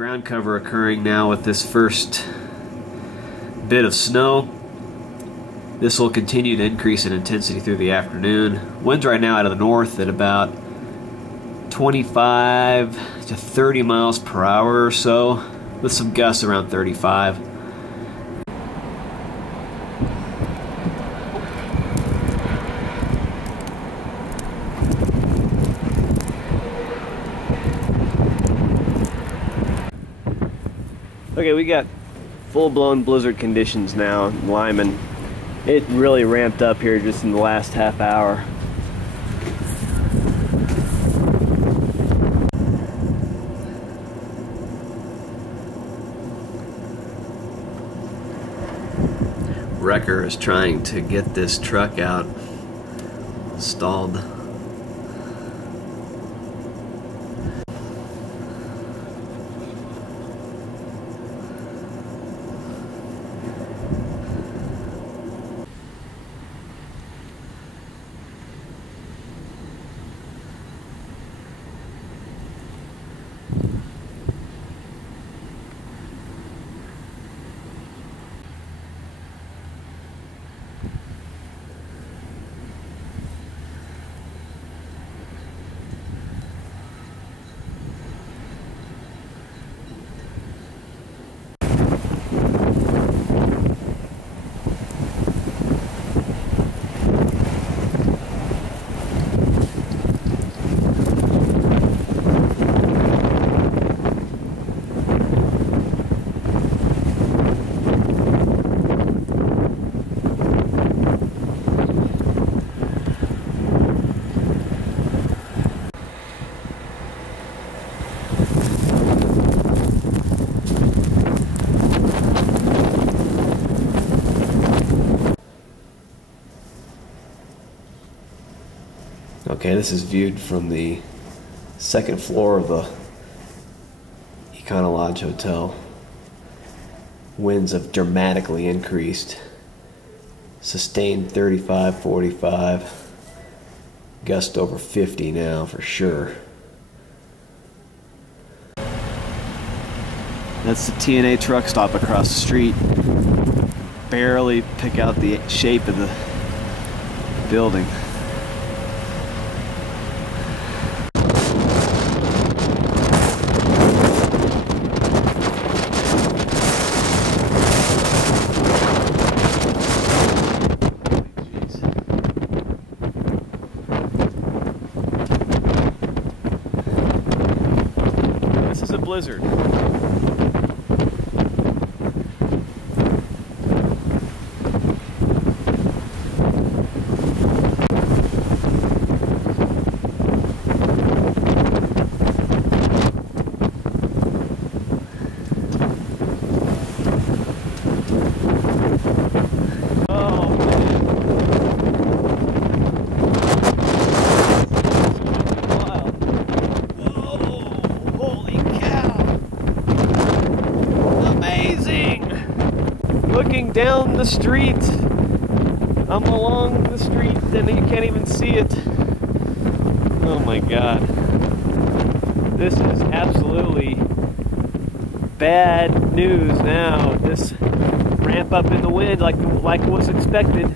Ground cover occurring now with this first bit of snow. This will continue to increase in intensity through the afternoon. Winds right now out of the north at about 25 to 30 miles per hour or so, with some gusts around 35. Okay, we got full-blown blizzard conditions now in Lyman. It really ramped up here just in the last half hour. Wrecker is trying to get this truck out, stalled. Okay, this is viewed from the second floor of the Econo Lodge Hotel. Winds have dramatically increased. Sustained 35, 45. Gust over 50 now for sure. That's the TNA truck stop across the street. Barely pick out the shape of the building. This is a blizzard. Looking down the street, I'm along the street and you can't even see it. Oh my God. This is absolutely bad news now. This ramp up in the wind like was expected.